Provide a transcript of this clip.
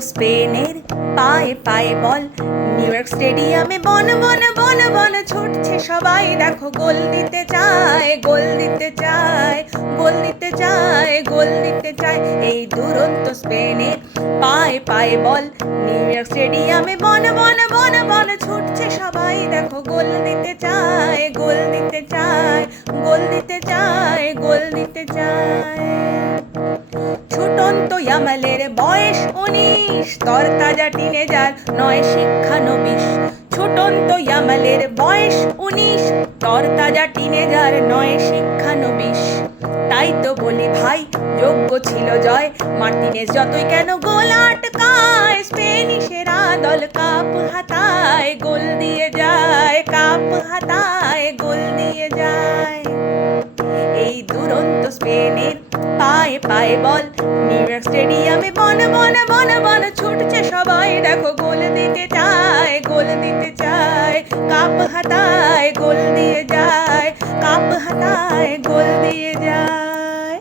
স্পেনের, পায়ে পায়ে বল। নিউ ইয়র্ক স্টেডিয়ামে বন বন বন বন ছুটছে সবাই, দেখো গোল দিতে চায়, গোল দিতে চায়, গোল দিতে চায়, গোল দিতে চায়। এই দুরন্ত স্পেনের, পায়ে পায়ে বল। নিউ ইয়র্ক স্টেডিয়ামে বন বন বন বন ছুটছে সবাই, দেখো গোল দিতে চায়, গোল দিতে চায়, গোল দিতে চায়, গোল দিতে চায়। ছুটন্ত ইয়ামালের বয়স 19, তরতাজা টিনেজার, নয় শিক্ষানবিশ। ছুটন্ত ইয়ামালের বয়স 19, তরতাজা টিনেজার, নয় শিক্ষানবিশ। তাই তো বলি ভাই, যোগ্য ছিল জয়। মার্টিনেজ যতই কেন গোল আটকায়, স্পেনিশেরা দল কাপ হাতায়, গোল দিয়ে যায়, কাপ হাতায়, গোল দিয়ে যায়। এই দুরন্ত স্পেনের, পায়ে পায়ে বল। নিউ ইয়র্ক স্টেডিয়ামে বন বন বন বন ছুটছে সবাই, দেখো গোল দিতে চায়, গোল দিতে চায়, কাপ হাতায়, গোল দিয়ে যায়।